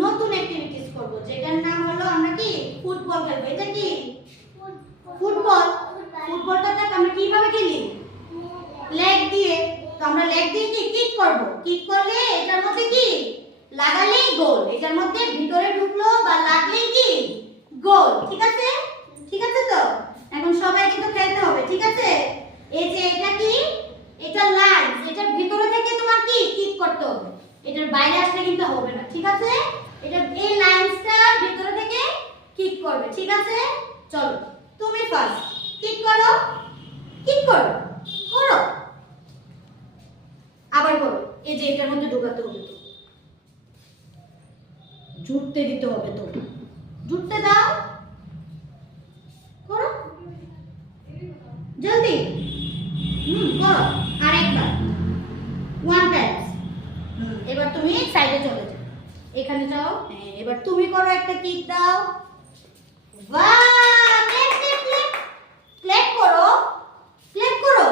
নতুন অ্যাক্টিভিটিস করব, যেটার নাম হলো আমরা কি ফুটবল খেলবো। এটা কি ফুটবল। ফুটবলটা আমরা কিভাবে খেলি? লেগ দিয়ে। তো আমরা লেগ দিয়ে কি কিক করব। কিক করলে এটার মধ্যে কি লাগালেই গোল, এটার মধ্যে ভিতরে ঢুকলো বা লাগলেই কি গোল। ঠিক আছে? ঠিক আছে তো এখন সবাই কিন্তু খেলতে হবে। ঠিক আছে? এই যে এটা কি, এটা লাইন, এটার ভিতরে থেকে তোমার কি কিক করতে হবে, এটার বাইরে আসলে কিন্তু হবে না। ঠিক আছে? এটা এই লাইনসটা ভিতরে থেকে কিক করবে। ঠিক আছে? চলো তুমি ফার্স্ট কিক করো, কিক করো, করো, আবার করো। এই যে এটার মধ্যে ঢোকাতে হবে, তো জুড়তে দিতে হবে, তো জুড়তে দাও, করো জলদি। করো আরেকবার, ওয়ান টাইমস। এবার তুমি সাইডে চলে যাও, এখানে যাও। হ্যাঁ এবার তুমি করো, একটা কিক দাও। বাহ, ক্ল্যাপ ক্ল্যাপ ক্ল্যাপ, ক্ল্যাপ করো, ক্ল্যাপ করো।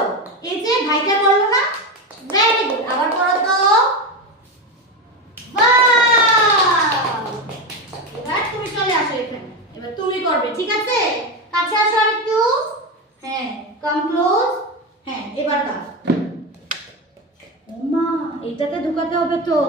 এই যে ভাইটা করলো না, ভেরি গুড। আবার করো তো। বাহ, এবার তুমি চলে আসো এখানে, এবার তুমি করবে। ঠিক আছে? কাছে আসো আরেকটু। হ্যাঁ কাম ক্লোজ। হ্যাঁ এবার দাও। ওমা, এটাতে ঢুকাতে হবে তো।